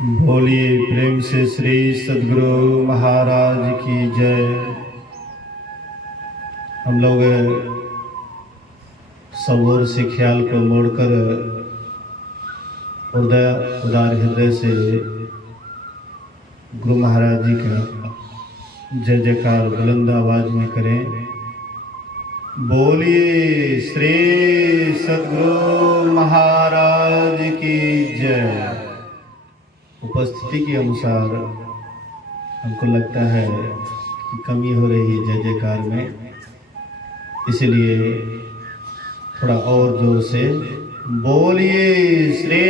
बोलिए प्रेम से श्री सद्गुरु महाराज की जय। हम लोग सब ओर से ख्याल को मोड़कर उदार हृदय से गुरु महाराज जी का जय जयकार बुलंद आवाज में करें। बोलिए श्री सद्गुरु महाराज की जय। उपस्थिति के अनुसार हमको लगता है कि कमी हो रही है जय जयकार में, इसलिए थोड़ा और जोर से बोलिए श्री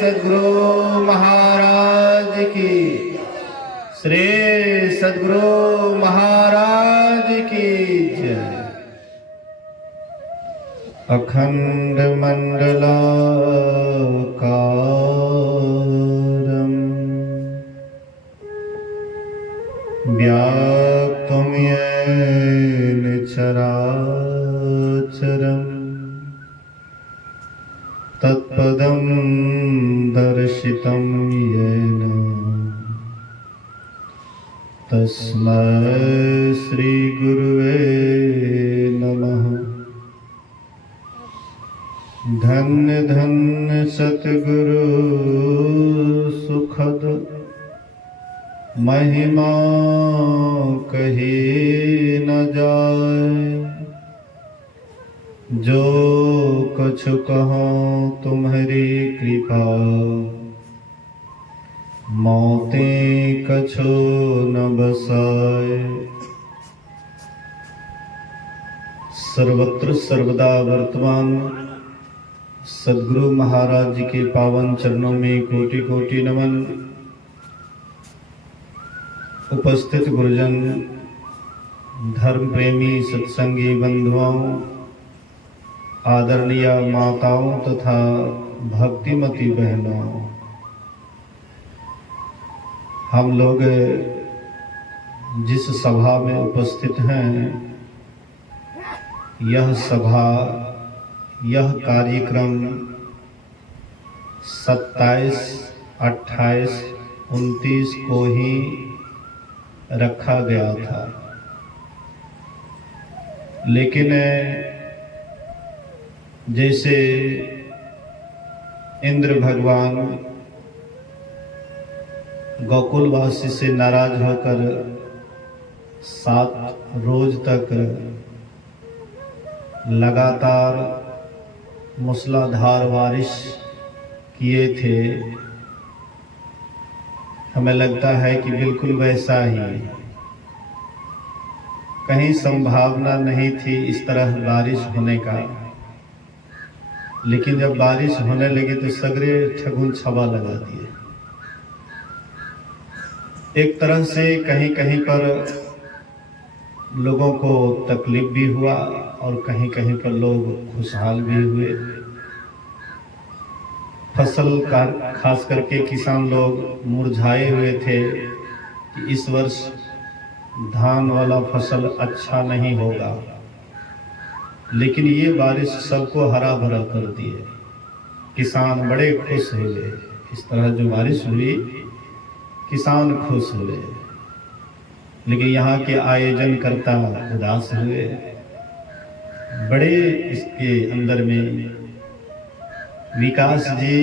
सद्गुरु महाराज की, श्री सद्गुरु महाराज की जय। अखंड मंडलाकारं व्याप्तं येन चराचरं तत्पदं दर्शितं येन तस्मै श्री गुरुवे नमः। धन्य धन्य सतगुरु सुखद महिमा कही न जाए। जो कछु कहो तुम्हारी कृपा, मौते कछु न बसाए। सर्वत्र सर्वदा वर्तमान सद्गुरु महाराज जी के पावन चरणों में कोटि कोटि नमन। उपस्थित गुरुजन, धर्म प्रेमी सत्संगी बंधुओं, आदरणीय माताओं तथा भक्तिमती बहनों, हम लोग जिस सभा में उपस्थित हैं, यह सभा, यह कार्यक्रम 27, 28, 29 को ही रखा गया था, लेकिन जैसे इंद्र भगवान गोकुलवासी से नाराज होकर 7 रोज तक लगातार मूसलाधार बारिश किए थे, हमें लगता है कि बिल्कुल वैसा ही कहीं संभावना नहीं थी इस तरह बारिश होने का। लेकिन जब बारिश होने लगी तो सगरे ठगुन छवा लगा दिए। एक तरह से कहीं कहीं पर लोगों को तकलीफ भी हुआ और कहीं कहीं पर लोग खुशहाल भी हुए। फसल का खास करके किसान लोग मुरझाए हुए थे कि इस वर्ष धान वाला फसल अच्छा नहीं होगा, लेकिन ये बारिश सबको हरा भरा कर दिए। किसान बड़े खुश हुए। इस तरह जो बारिश हुई, किसान खुश हुए, लेकिन यहाँ के आयोजनकर्ता उदास हुए। बड़े इसके अंदर में विकास जी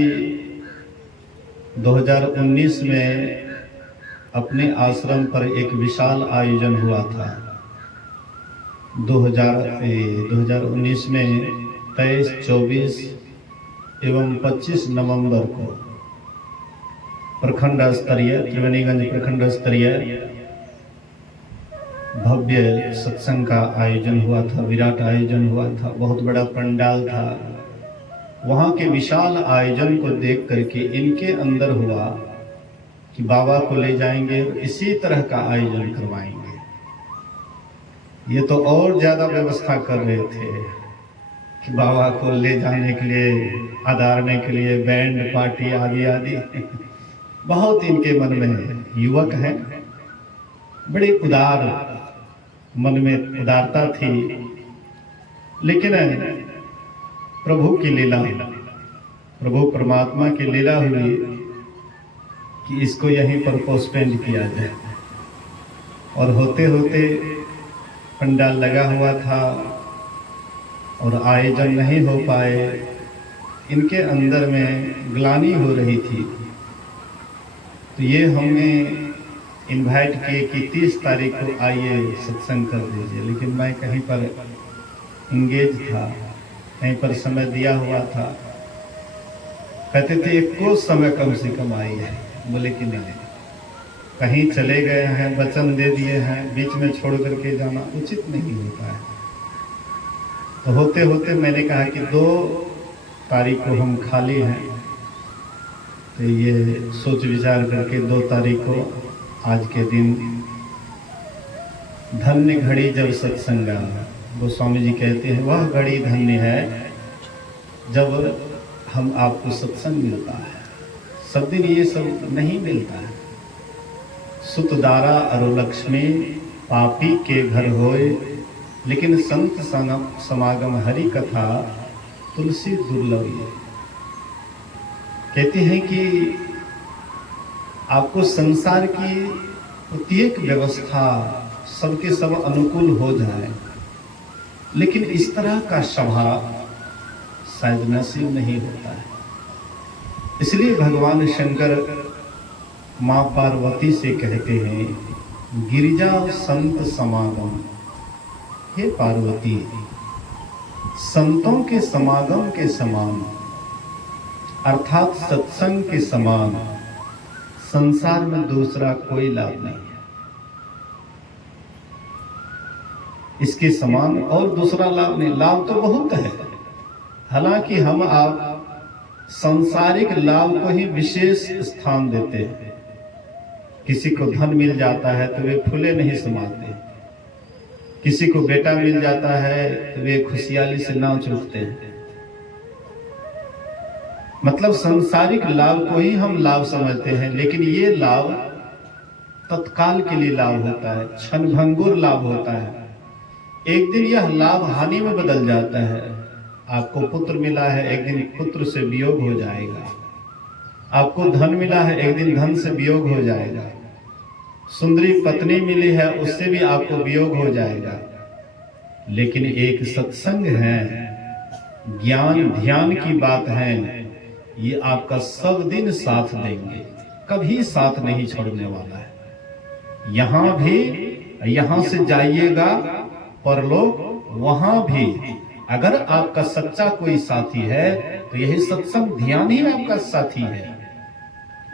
2019 में अपने आश्रम पर एक विशाल आयोजन हुआ था। 2019 में 23, 24 एवं 25 नवंबर को प्रखंड स्तरीय, त्रिवेणीगंज प्रखंड स्तरीय भव्य सत्संग का आयोजन हुआ था। विराट आयोजन हुआ था, बहुत बड़ा पंडाल था। वहाँ के विशाल आयोजन को देख करके इनके अंदर हुआ कि बाबा को ले जाएंगे, इसी तरह का आयोजन करवाएंगे। ये तो और ज़्यादा व्यवस्था कर रहे थे कि बाबा को ले जाने के लिए, आधारने के लिए बैंड पार्टी आदि आदि। बहुत इनके मन में, युवक हैं, बड़े उदार, मन में उदारता थी। लेकिन प्रभु की लीला, प्रभु परमात्मा की लीला हुई कि इसको यहीं पर पोस्टपोन किया जाए। और होते होते पंडाल लगा हुआ था और आयोजन नहीं हो पाए। इनके अंदर में ग्लानि हो रही थी, तो ये हमने इनवाइट किए कि 30 तारीख को आइए सत्संग कर दीजिए, लेकिन मैं कहीं पर इंगेज था, कहीं पर समय दिया हुआ था। कहते थे एक को समय कम से कम आई है, बोले कि नहीं, कहीं चले गए हैं, वचन दे दिए हैं, बीच में छोड़ करके जाना उचित नहीं होता है। तो होते होते मैंने कहा कि 2 तारीख को हम खाली हैं, तो ये सोच विचार करके 2 तारीख को आज के दिन धन्य घड़ी जब सत्संग, गोस्वामी जी कहते हैं वह घड़ी धन्य है जब हम आपको सत्संग मिलता है। सब दिन ये सब नहीं मिलता है। सुतदारा अरु लक्ष्मी पापी के घर होए, लेकिन संत समागम हरि कथा तुलसी दुर्लभ। कहते हैं कि आपको संसार की प्रत्येक व्यवस्था सबके सब अनुकूल हो जाए, लेकिन इस तरह का सभा शायद नसीब नहीं होता है। इसलिए भगवान शंकर माँ पार्वती से कहते हैं, गिरिजा संत समागम। हे पार्वती, संतों के समागम के समान अर्थात सत्संग के समान संसार में दूसरा कोई लाभ नहीं है। इसके समान और दूसरा लाभ नहीं। लाभ तो बहुत है, हालांकि हम आप सांसारिक लाभ को ही विशेष स्थान देते हैं। किसी को धन मिल जाता है तो वे फूले नहीं समाते, किसी को बेटा मिल जाता है तो वे खुशहाली से नाच उठते हैं। मतलब सांसारिक लाभ को ही हम लाभ समझते हैं, लेकिन ये लाभ तत्काल के लिए लाभ होता है, क्षणभंगुर लाभ होता है। एक दिन यह लाभ हानि में बदल जाता है। आपको पुत्र मिला है, एक दिन पुत्र से वियोग हो जाएगा। आपको धन मिला है, एक दिन धन से वियोग हो जाएगा। सुंदरी पत्नी मिली है, उससे भी आपको वियोग हो जाएगा। लेकिन एक सत्संग है, ज्ञान ध्यान की बात है, ये आपका सब दिन साथ देंगे, कभी साथ नहीं छोड़ने वाला है। यहां भी, यहां से जाइएगा परलोक, वहां भी अगर आपका सच्चा कोई साथी है तो यही सत्संग ध्यान ही आपका साथी है।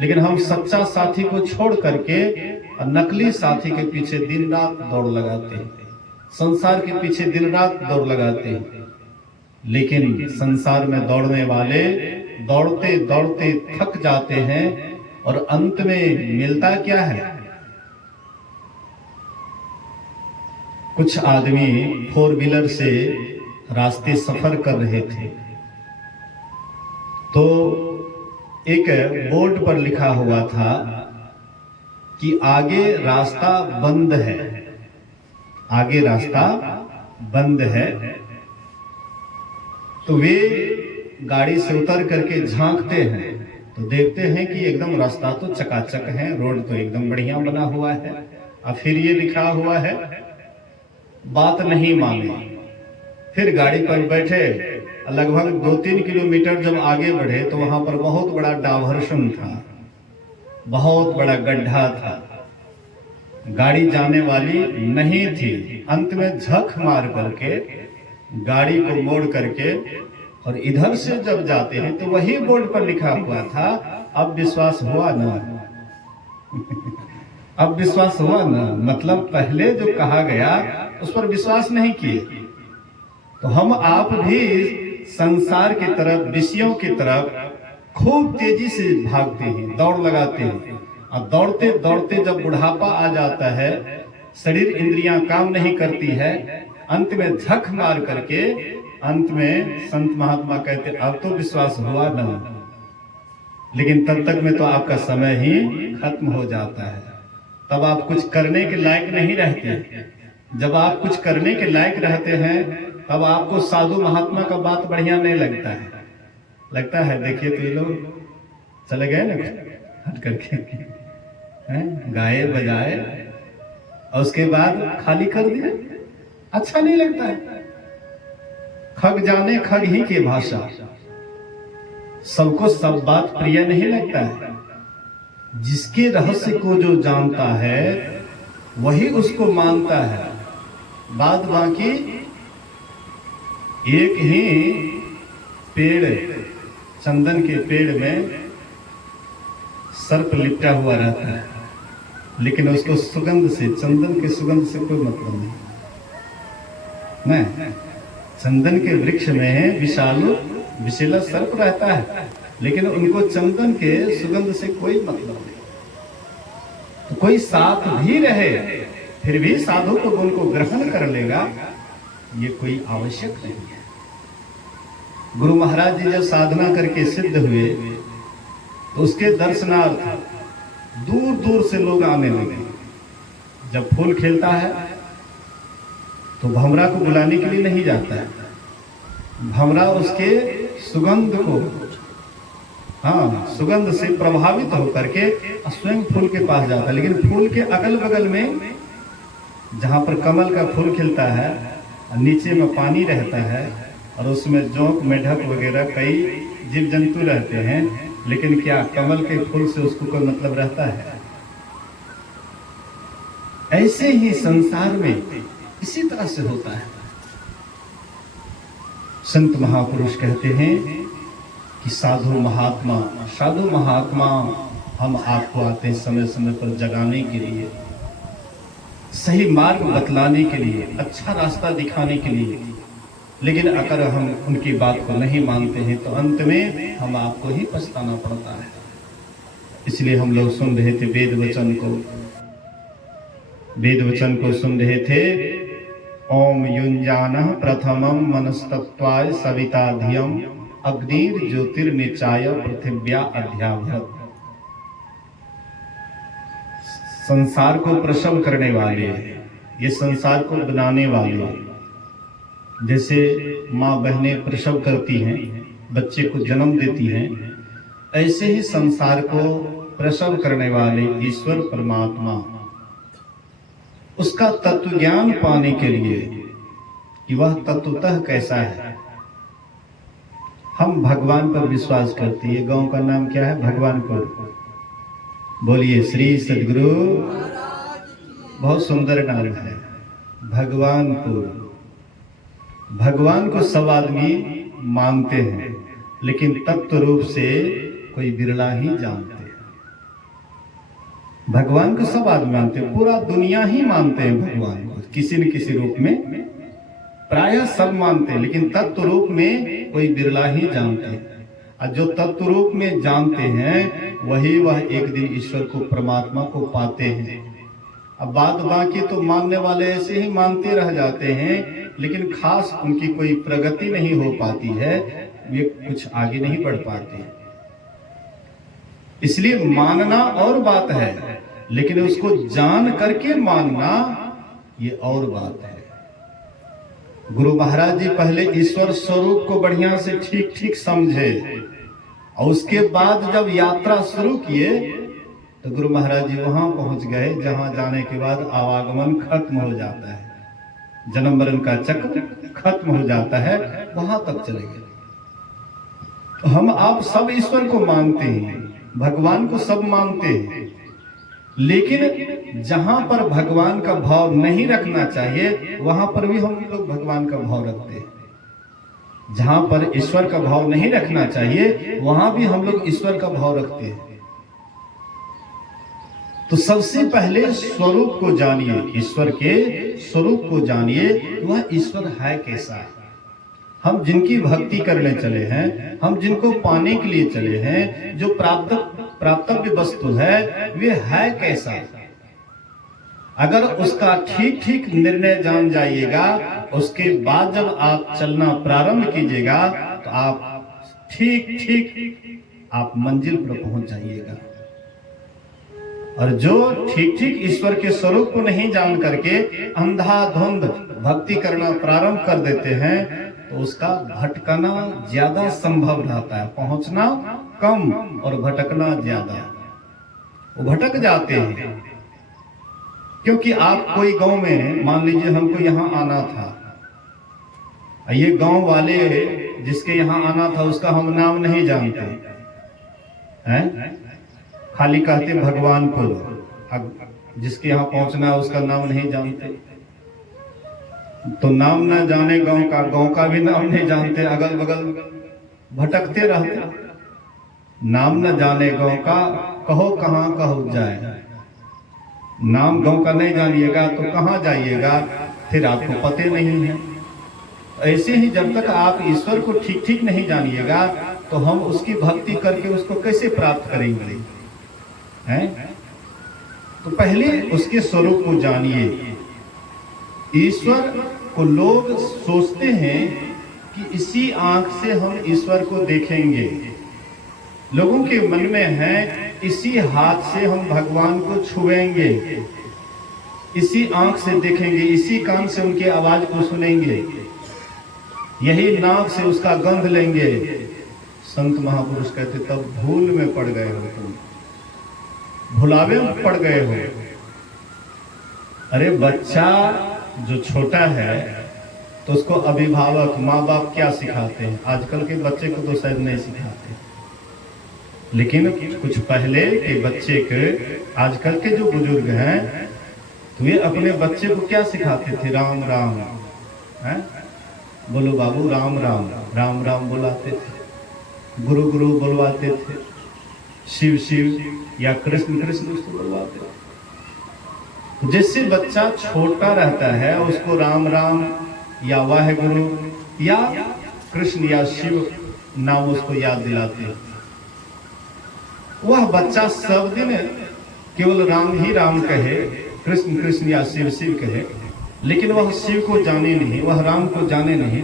लेकिन हम सच्चा साथी को छोड़ करके नकली साथी के पीछे दिन रात दौड़ लगाते हैं, संसार के पीछे दिन रात दौड़ लगाते हैं। लेकिन संसार में दौड़ने वाले दौड़ते दौड़ते थक जाते हैं और अंत में मिलता क्या है? कुछ आदमी 4 व्हीलर से रास्ते सफर कर रहे थे, तो एक बोर्ड पर लिखा हुआ था कि आगे रास्ता बंद है, आगे रास्ता बंद है। तो वे गाड़ी से उतर करके झांकते हैं तो देखते हैं कि एकदम रास्ता तो चकाचक है, रोड तो एकदम बढ़िया बना हुआ है। और फिर ये लिखा हुआ है, बात नहीं माने। फिर गाड़ी पर बैठे, लगभग 2-3 किलोमीटर जब आगे बढ़े तो वहां पर बहुत बड़ा डाइवर्शन था, बहुत बड़ा गड्ढा था, गाड़ी जाने वाली नहीं थी। अंत में झक मार करके गाड़ी को मोड़ करके और इधर से जब जाते हैं तो वही बोर्ड पर लिखा हुआ था, अब विश्वास हुआ ना? अब विश्वास हुआ ना? मतलब पहले जो कहा गया उस पर विश्वास नहीं किए। तो हम आप भी संसार की तरफ, विषयों की तरफ खूब तेजी से भागते हैं, दौड़ लगाते हैं। और दौड़ते दौड़ते जब बुढ़ापा आ जाता है, शरीर इंद्रियां काम नहीं करती है, अंत में झक मार करके अंत में संत महात्मा कहते अब तो विश्वास हुआ ना। लेकिन तब तक में तो आपका समय ही खत्म हो जाता है, तब आप कुछ करने के लायक नहीं रहते। जब आप कुछ करने के लायक रहते हैं तब आपको साधु महात्मा का बात बढ़िया नहीं लगता है। लगता है देखिए तो ये लोग चले गए ना, हट करके हैं, गाए बजाए और उसके बाद खाली कर दिया, अच्छा नहीं लगता है। खग जाने खग ही की भाषा, सबको सब बात प्रिय नहीं लगता है। जिसके रहस्य को जो जानता है वही उसको मानता है। बाद बाकी एक ही पेड़, चंदन के पेड़ में सर्प लिपटा हुआ रहता है, लेकिन उसको सुगंध से, चंदन के सुगंध से कोई मतलब नहीं। चंदन के वृक्ष में विशालु विशीला सर्प रहता है, लेकिन उनको चंदन के सुगंध से कोई मतलब नहीं। तो कोई साथ भी रहे फिर भी साधु तो उनको ग्रहण कर लेगा, ये कोई आवश्यक नहीं है। गुरु महाराज जी जब साधना करके सिद्ध हुए तो उसके दर्शनार्थ दूर दूर से लोग आने लगे। जब फूल खिलता है तो भंवरा को बुलाने के लिए नहीं जाता है, भंवरा उसके सुगंध को, हाँ, सुगंध से प्रभावित होकर के स्वयं फूल के पास जाता है। लेकिन फूल के अगल बगल में जहां पर कमल का फूल खिलता है, नीचे में पानी रहता है और उसमें जोंक मेढक वगैरह कई जीव जंतु रहते हैं, लेकिन क्या कमल के फूल से उसको कोई मतलब रहता है? ऐसे ही संसार में इसी तरह से होता है। संत महापुरुष कहते हैं कि साधु महात्मा हम आपको आते हैं समय समय पर जगाने के लिए, सही मार्ग बतलाने के लिए, अच्छा रास्ता दिखाने के लिए। लेकिन अगर हम उनकी बात को नहीं मानते हैं तो अंत में हम आपको ही पछताना पड़ता है। इसलिए हम लोग सुन रहे थे वेद वचन को सुन रहे थे। ओम युंजानः प्रथमं मनस्तत्वाय सविता धियम अग्निर ज्योतिर्निचाय पृथिव्या अध्याभरत। संसार को प्रसव करने वाले, ये संसार को बनाने वाले, जैसे माँ बहनें प्रसव करती हैं, बच्चे को जन्म देती हैं, ऐसे ही संसार को प्रसव करने वाले ईश्वर परमात्मा, उसका तत्व ज्ञान पाने के लिए कि वह तत्वतः कैसा है। हम भगवान पर विश्वास करते हैं। गांव का नाम क्या है? भगवानपुर। बोलिए श्री सद्गुरु। बहुत सुंदर नाम है भगवानपुर। भगवान को सब आदमी मानते हैं, लेकिन तत्व रूप से कोई बिरला ही जानते हैं। भगवान को सब आदमी मानते हैं, पूरा दुनिया ही मानते हैं भगवान को किसी न किसी रूप में, प्रायः सब मानते हैं, लेकिन तत्व रूप में कोई बिरला ही जानते हैं। और जो तत्व रूप में जानते हैं वह एक दिन ईश्वर को, परमात्मा को पाते हैं। अब बात बाकी तो मानने वाले ऐसे ही मानते रह जाते हैं, लेकिन खास उनकी कोई प्रगति नहीं हो पाती है, वे कुछ आगे नहीं बढ़ पाते। इसलिए मानना और बात है, लेकिन उसको जान करके मानना ये और बात है। गुरु महाराज जी पहले ईश्वर स्वरूप को बढ़िया से ठीक ठीक समझे, और उसके बाद जब यात्रा शुरू किए तो गुरु महाराज जी वहां पहुंच गए जहां जाने के बाद आवागमन खत्म हो जाता है, जन्म मरण का चक्र खत्म हो जाता है, वहां तक चले गए। तो हम आप सब ईश्वर को मानते हैं, भगवान को सब मानते हैं, लेकिन जहां पर भगवान का भाव नहीं रखना चाहिए वहां पर भी हम लोग भगवान का भाव रखते हैं। जहां पर ईश्वर का भाव नहीं रखना चाहिए वहां भी हम लोग ईश्वर का भाव रखते हैं। तो सबसे पहले स्वरूप को जानिए, ईश्वर के स्वरूप को जानिए, वह ईश्वर है कैसा है। हम जिनकी भक्ति करने चले हैं, हम जिनको पाने के लिए चले हैं, जो प्राप्तव्य वस्तु है, वे है कैसा। अगर उसका ठीक ठीक निर्णय जान जाइएगा, उसके बाद जब आप चलना प्रारंभ कीजिएगा तो आप ठीक ठीक आप मंजिल पर पहुंच जाइएगा। और जो ठीक ठीक ईश्वर के स्वरूप को नहीं जान करके अंधाधुंध भक्ति करना प्रारंभ कर देते हैं तो उसका भटकना ज्यादा संभव रहता है, पहुंचना कम और भटकना ज्यादा। वो भटक जाते हैं। क्योंकि आप कोई गांव में, मान लीजिए हमको यहाँ आना था, ये गांव वाले जिसके यहाँ आना था उसका हम नाम नहीं जानते हैं, खाली कहते भगवानपुर। जिसके यहाँ पहुंचना है उसका नाम नहीं जानते। तो नाम ना जाने गांव का भी नाम नहीं जानते, अगल बगल भटकते रहते। नाम न जाने गांव का, कहो कहाँ कहो जाए। नाम गांव का नहीं जानिएगा तो कहाँ जाइएगा, फिर आपको पते नहीं है। ऐसे ही जब तक आप ईश्वर को ठीक ठीक नहीं जानिएगा तो हम उसकी भक्ति करके उसको कैसे प्राप्त करेंगे, हैं? तो पहले उसके स्वरूप को जानिए। ईश्वर को लोग सोचते हैं कि इसी आंख से हम ईश्वर को देखेंगे। लोगों के मन में है इसी हाथ से हम भगवान को छुएंगे, इसी आंख से देखेंगे, इसी कान से उनकी आवाज को सुनेंगे, यही नाक से उसका गंध लेंगे। संत महापुरुष कहते तब भूल में पड़ गए हो तुम, भुलावे में पड़ गए हो। अरे बच्चा जो छोटा है तो उसको अभिभावक माँ बाप क्या सिखाते हैं? आजकल के बच्चे को तो शायद नहीं सिखाते, लेकिन कुछ पहले के बच्चे के, आजकल के जो बुजुर्ग हैं तो ये अपने बच्चे को क्या सिखाते थे? राम राम, हैं? बोलो बाबू राम राम, राम राम बुलाते थे। गुरु गुरु बुलवाते थे, शिव शिव या कृष्ण कृष्ण उसको बुलवाते थे। जिससे बच्चा छोटा रहता है उसको राम राम या वाहेगुरु या कृष्ण या शिव नाम उसको याद दिलाते हैं। वह बच्चा सब दिन केवल राम ही राम कहे, कृष्ण कृष्ण या शिव शिव कहे, लेकिन वह शिव को जाने नहीं, वह राम को जाने नहीं,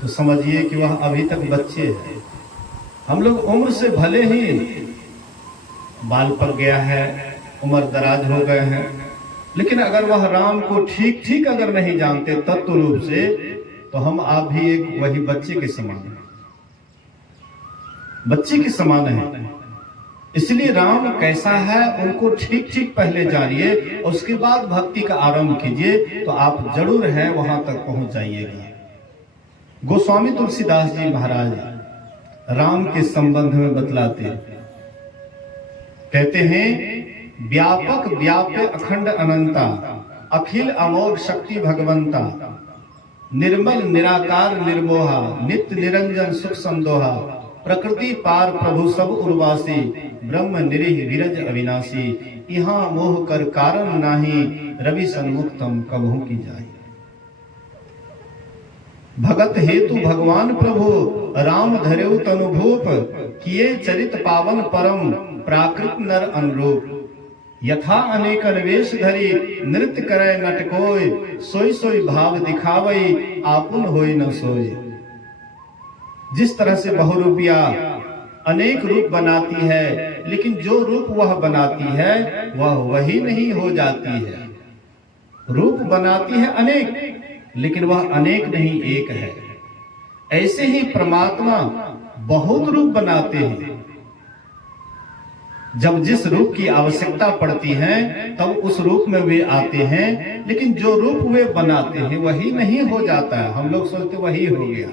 तो समझिए कि वह अभी तक बच्चे हैं। हम लोग उम्र से भले ही बाल पक गया है, उम्र दराज हो गए हैं, लेकिन अगर वह राम को ठीक ठीक अगर नहीं जानते तत्व रूप से, तो हम आप भी एक वही बच्चे के समान हैं, बच्चे के समान है। इसलिए राम कैसा है उनको ठीक ठीक पहले जानिए, उसके बाद भक्ति का आरंभ कीजिए, तो आप जरूर है वहां तक पहुंच जाइएगा। गोस्वामी तुलसीदास जी महाराज राम के संबंध में बतलाते, कहते हैं व्यापक व्याप्य अखंड अनंता, अखिल अमोघ शक्ति भगवंता, निर्मल निराकार निर्मोहा, नित्य निरंजन सुख संदोहा, प्रकृति पार प्रभु सब उर्वासी, ब्रह्म निरीह विरज अविनाशी, यहाँ मोह कर कारण नाही, रवि सन्मुक्तम कबहू की जाए। भगत हेतु भगवान प्रभु, राम धरेउ तनुभूप, किए चरित पावन परम, प्राकृत नर अनुरूप। यथा अनेक वेश धरी, नृत्य करे नट कोय, सोई सोई भाव दिखावई, आपुन होई न सोई। जिस तरह से बहुरूपिया अनेक रूप बनाती है, लेकिन जो रूप वह बनाती है वह वही नहीं हो जाती है। रूप बनाती है अनेक, लेकिन वह अनेक नहीं एक है। ऐसे ही परमात्मा बहुत रूप बनाते हैं, जब जिस रूप की आवश्यकता पड़ती है तब उस रूप में वे आते हैं, लेकिन जो रूप वे बनाते हैं वही नहीं हो जाता है। हम लोग सोचते वही हो गया।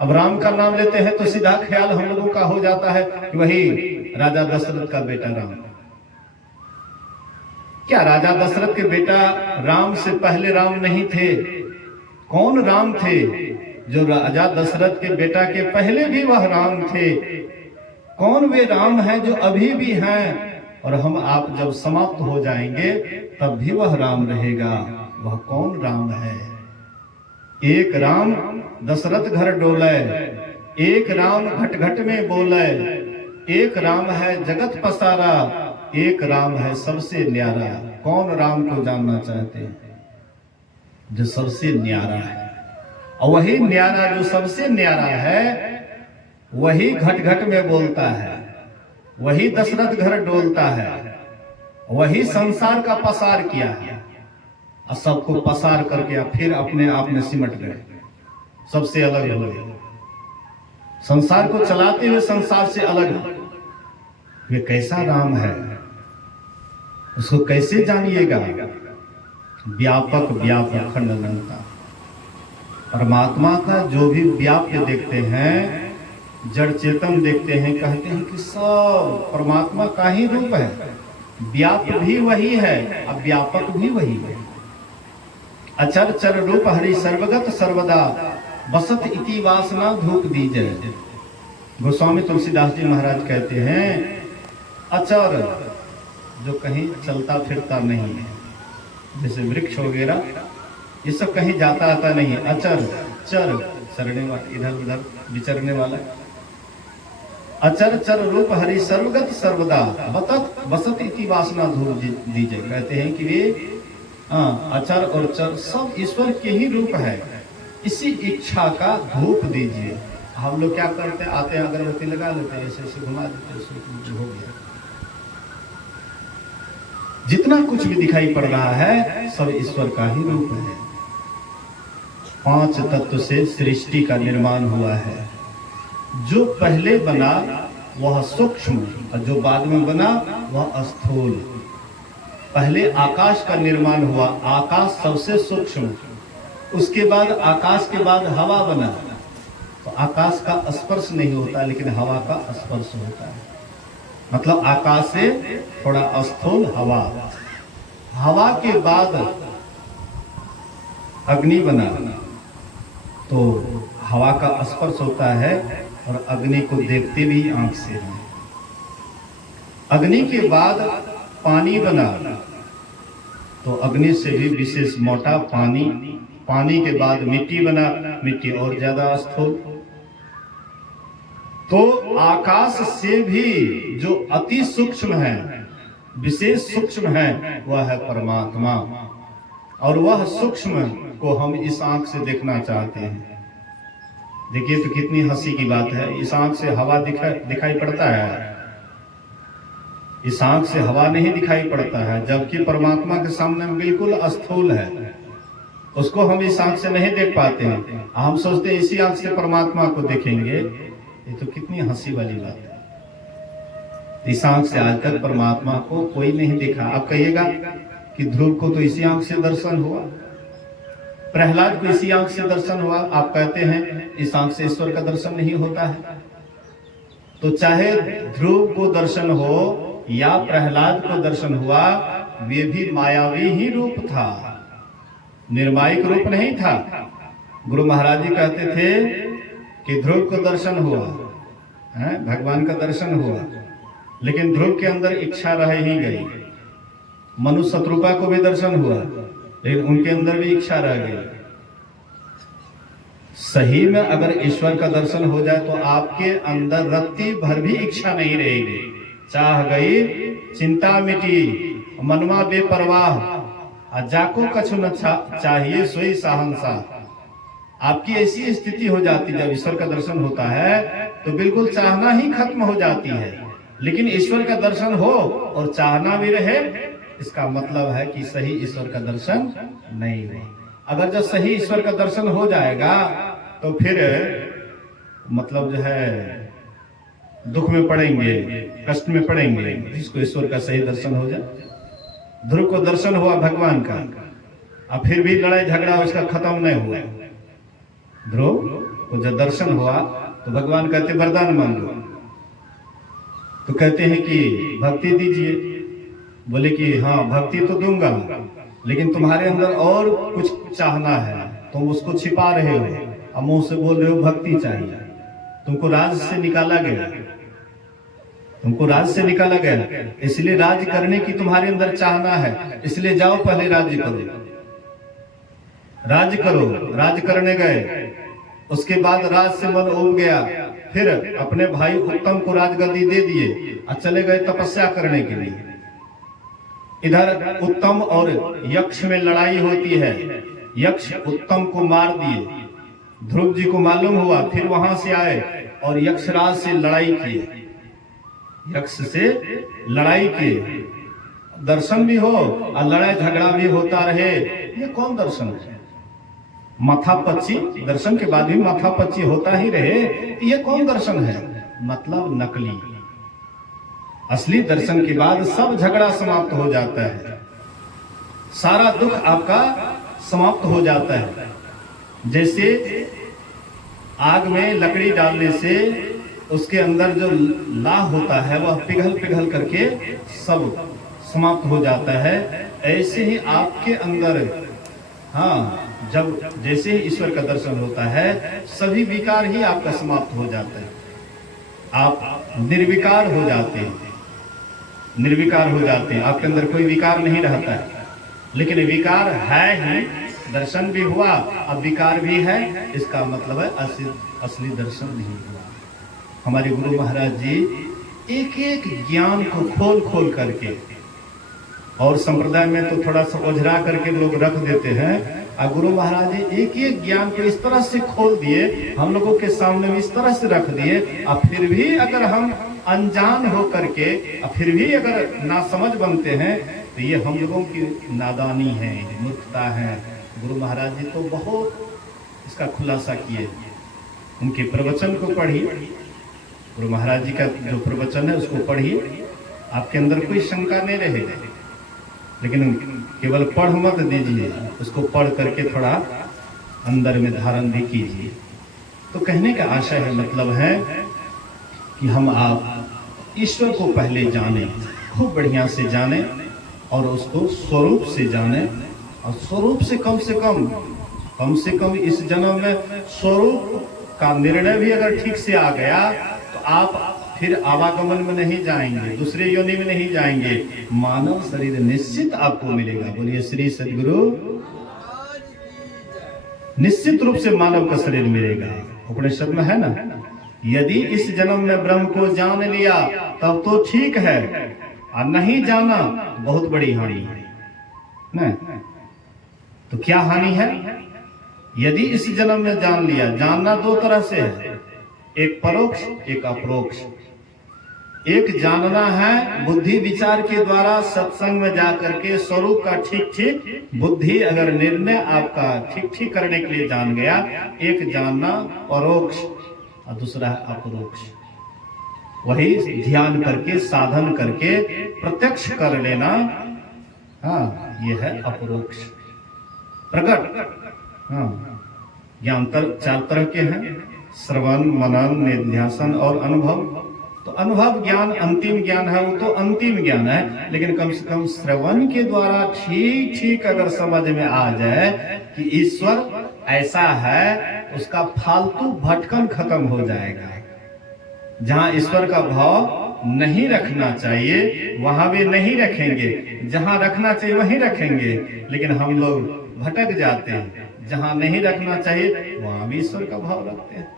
अब राम का नाम लेते हैं तो सीधा ख्याल हम लोगों का हो जाता है कि वही राजा दशरथ का बेटा राम। क्या राजा दशरथ के बेटा राम से पहले राम नहीं थे? कौन राम थे? जो राजा दशरथ के बेटा के पहले भी वह राम थे। कौन वे राम हैं जो अभी भी हैं, और हम आप जब समाप्त हो जाएंगे तब भी वह राम रहेगा। वह कौन राम है? एक राम दशरथ घर डोले, एक राम घट घट में बोले, एक राम है जगत पसारा, एक राम है सबसे न्यारा। कौन राम को जानना चाहते हैं? जो सबसे न्यारा है। और वही न्यारा जो सबसे न्यारा है वही घट घट में बोलता है, वही दशरथ घर डोलता है, वही संसार का पसार किया है और सबको पसार करके फिर अपने आप में सिमट गए, सबसे अलग हो गए। संसार को चलाते हुए संसार से अलग है। वे कैसा राम है, उसको कैसे जानिएगा। व्यापक व्यापक अखंड अनंता, परमात्मा का जो भी व्याप्य देखते हैं, जड़ चेतन देखते हैं, कहते हैं कि सब परमात्मा का ही रूप है। व्याप्य भी वही है, अब व्यापक भी वही है। अचर चर रूप हरि सर्वगत सर्वदा, बसत इति वासना धूप दीजय। गोस्वामी तुलसीदास जी महाराज कहते हैं, अचर जो कहीं चलता फिरता नहीं है, जैसे वृक्ष वगैरह, ये सब कहीं जाता आता नहीं है। अचर चर चरने वाला, इधर उधर विचरने वाला। अचर चर रूप हरि सर्वगत सर्वदा, बसत इति वासना धूप दीजय। कहते हैं कि वे अचर और चर सब ईश्वर के ही रूप है, इसी इच्छा का धूप दीजिए। हम लोग क्या करते हैं, आते हैं अगरबत्ती लगा लेते हैं, ऐसे ऐसे घुमा देते हैं, हो गया। जितना कुछ भी दिखाई पड़ रहा है सब ईश्वर का ही रूप है। 5 तत्व से सृष्टि का निर्माण हुआ है। जो पहले बना वह सूक्ष्म और जो बाद में बना वह स्थूल। पहले आकाश का निर्माण हुआ, आकाश सबसे सूक्ष्म, उसके बाद आकाश के बाद हवा बना। तो आकाश का स्पर्श नहीं होता लेकिन हवा का स्पर्श होता है, मतलब आकाश से थोड़ा स्थूल हवा। हवा के बाद अग्नि बना, तो हवा का स्पर्श होता है और अग्नि को देखते भी आंख से हैं। अग्नि के बाद पानी बना, तो अग्नि से भी विशेष मोटा पानी। पानी के बाद मिट्टी बना, मिट्टी और ज्यादा स्थूल। तो आकाश से भी जो अति सूक्ष्म है, विशेष सूक्ष्म है, वह है परमात्मा। और वह सूक्ष्म को हम इस आंख से देखना चाहते हैं। देखिए तो कितनी हंसी की बात है, इस आंख से हवा दिखाई पड़ता है, इस आंख से हवा नहीं दिखाई पड़ता है, जबकि परमात्मा के सामने बिल्कुल स्थूल है, उसको हम इस आंख से नहीं देख पाते हैं। हम सोचते हैं इसी आंख से परमात्मा को देखेंगे, ये तो कितनी हंसी वाली बात है। इस आंख से आज तक परमात्मा को कोई नहीं देखा। आप कहिएगा कि ध्रुव को तो इसी आंख से दर्शन हुआ, प्रहलाद को इसी आंख से दर्शन हुआ, आप कहते हैं इस आंख से ईश्वर का दर्शन नहीं होता है। तो चाहे ध्रुव को दर्शन हो या प्रहलाद को दर्शन हुआ, वे भी मायावी ही रूप था, निर्मायिक रूप नहीं था। गुरु महाराज जी कहते थे कि ध्रुव को दर्शन हुआ है, भगवान का दर्शन हुआ, लेकिन ध्रुव के अंदर इच्छा रह ही गई। मनु शत्रुपा को भी दर्शन हुआ, लेकिन उनके अंदर भी इच्छा रह गई। सही में अगर ईश्वर का दर्शन हो जाए तो आपके अंदर रत्ती भर भी इच्छा नहीं रहेगी। चाह गई चिंता मिटी, मनवा बेपरवाह, जाको कछु न चाहिए सोई साहंसा। आपकी ऐसी स्थिति हो जाती जब ईश्वर का दर्शन होता है तो बिल्कुल चाहना ही खत्म हो जाती है। लेकिन ईश्वर का दर्शन हो और चाहना भी रहे, इसका मतलब है कि सही ईश्वर का दर्शन नहीं हुआ। अगर जब सही ईश्वर का दर्शन हो जाएगा तो फिर मतलब जो है दुख में पड़ेंगे, कष्ट में पड़ेंगे, जिसको ईश्वर का सही दर्शन हो जाए। ध्रुव को दर्शन हुआ भगवान का, अब फिर भी लड़ाई झगड़ा उसका खत्म नहीं हुआ। ध्रुव को जब दर्शन हुआ तो भगवान कहते वरदान मांग लो, तो कहते हैं कि भक्ति दीजिए। बोले कि हाँ भक्ति तो दूंगा, लेकिन तुम्हारे अंदर और कुछ चाहना है, तुम उसको छिपा रहे हो, अब मुंह से बोल रहे हो भक्ति चाहिए। तुमको राज से निकाला गया, तुमको राज से निकाला गया, इसलिए राज करने की तुम्हारे अंदर चाहना है, इसलिए जाओ पहले राज्य करो, राज करो। राज करने गए, उसके बाद राज से मन उब गया, फिर अपने भाई उत्तम को राजगद्दी दे दिए और चले गए तपस्या करने के लिए। इधर उत्तम और यक्ष में लड़ाई होती है, यक्ष उत्तम को मार दिए। ध्रुव जी को मालूम हुआ, फिर वहां से आए और यक्षराज से लड़ाई की, यक्ष से लड़ाई की। दर्शन भी हो और लड़ाई झगड़ा भी होता रहे, ये कौन दर्शन है? माथापच्ची, दर्शन के बाद भी माथापच्ची होता ही रहे, ये कौन दर्शन है? मतलब नकली। असली दर्शन के बाद सब झगड़ा समाप्त हो जाता है, सारा दुख आपका समाप्त हो जाता है। जैसे आग में लकड़ी डालने से उसके अंदर जो लाह होता है वह पिघल पिघल करके सब समाप्त हो जाता है, ऐसे ही आपके अंदर जब जैसे ही ईश्वर का दर्शन होता है सभी विकार ही आपका समाप्त हो जाता है, आप निर्विकार हो जाते हैं, निर्विकार हो जाते हैं, आपके अंदर कोई विकार नहीं रहता है। लेकिन विकार है ही, दर्शन भी हुआ, अब विकार भी है, इसका मतलब है असली दर्शन नहीं हुआ। हमारे गुरु महाराज जी एक एक ज्ञान को खोल खोल करके, और संप्रदाय में तो थोड़ा सा ओझरा करके लोग रख देते हैं, और गुरु महाराज जी एक एक ज्ञान को इस तरह से खोल दिए, हम लोगों के सामने में इस तरह से रख दिए, और फिर भी अगर हम अनजान हो करके फिर भी अगर नासमझ बनते हैं तो ये हम लोगों की नादानी है, मूर्खता है। गुरु महाराज जी तो बहुत इसका खुलासा किए, उनके प्रवचन को पढ़िए, गुरु महाराज जी का जो प्रवचन है उसको पढ़िए, आपके अंदर कोई शंका नहीं रहेगी। लेकिन केवल पढ़ मत दीजिए, उसको पढ़ करके थोड़ा अंदर में धारण भी कीजिए। तो कहने का आशय है, मतलब है कि हम आप ईश्वर को पहले जाने, खूब बढ़िया से जाने, और उसको स्वरूप से जाने, और स्वरूप से कम इस जन्म में स्वरूप का निर्णय भी अगर ठीक से आ गया तो आप फिर आवागमन में नहीं जाएंगे, दूसरे योनि में नहीं जाएंगे, मानव शरीर निश्चित आपको मिलेगा। बोलिए श्री सद्गुरु। निश्चित रूप से मानव का शरीर मिलेगा। उपनिषद में है ना, यदि इस जन्म में ब्रह्म को जान लिया तब तो ठीक है, और नहीं जाना बहुत बड़ी हानि है ना। तो क्या हानि है? यदि इस जन्म में जान लिया, जानना दो तरह से है, एक परोक्ष एक अपरोक्ष। एक जानना है बुद्धि विचार के द्वारा, सत्संग में जाकर के स्वरूप का ठीक ठीक बुद्धि अगर निर्णय आपका ठीक ठीक करने के लिए जान गया, एक जानना परोक्ष, और दूसरा है अपरोक्ष। वही ध्यान करके साधन करके प्रत्यक्ष कर लेना, ये है अपरोक्ष। प्रकट ज्ञान चार तरह के हैं, श्रवण, मनन, निध्यासन और अनुभव। तो अनुभव ज्ञान अंतिम ज्ञान है, वो तो अंतिम ज्ञान है, लेकिन कम से कम श्रवण के द्वारा ठीक ठीक अगर समझ में आ जाए कि ईश्वर ऐसा है, उसका फालतू भटकन खत्म हो जाएगा। जहां ईश्वर का भाव नहीं रखना चाहिए वहां भी नहीं रखेंगे, जहां रखना चाहिए वहीं रखेंगे, लेकिन हम लोग भटक जाते हैं। जहां नहीं रखना चाहिए वहां भी ईश्वर का भाव रखते हैं।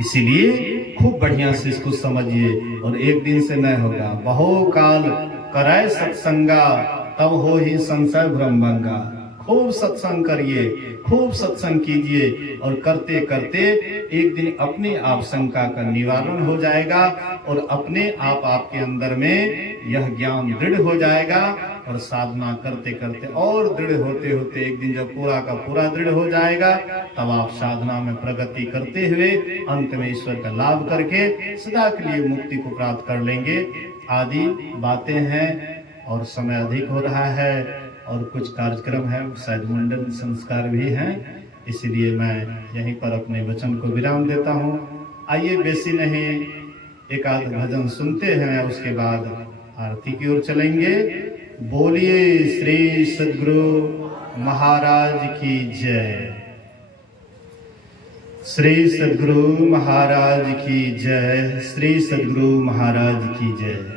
इसीलिए खूब बढ़िया से इसको समझिए, और एक दिन से न होगा, बहुकाल करे सत्संगा तब हो ही संशय भ्रमभंगा। खूब सत्संग करिए, खूब सत्संग कीजिए, और करते करते एक दिन अपने आप शंका का निवारण हो जाएगा, और अपने आप आपके अंदर में यह ज्ञान दृढ़ हो जाएगा, और साधना करते करते और दृढ़ होते होते एक दिन जब पूरा का पूरा दृढ़ हो जाएगा, तब आप साधना में प्रगति करते हुए अंत में ईश्वर का लाभ करके सदा के लिए मुक्ति को प्राप्त कर लेंगे। आदि बातें हैं, और समय अधिक हो रहा है, और कुछ कार्यक्रम है, शायद मुंडन संस्कार भी हैं, इसलिए मैं यहीं पर अपने वचन को विराम देता हूँ। आइए बेसी नहीं, एक आध भजन सुनते हैं, उसके बाद आरती की ओर चलेंगे। बोलिए श्री सद्गुरु महाराज की जय। श्री सद्गुरु महाराज की जय। श्री सद्गुरु महाराज की जय।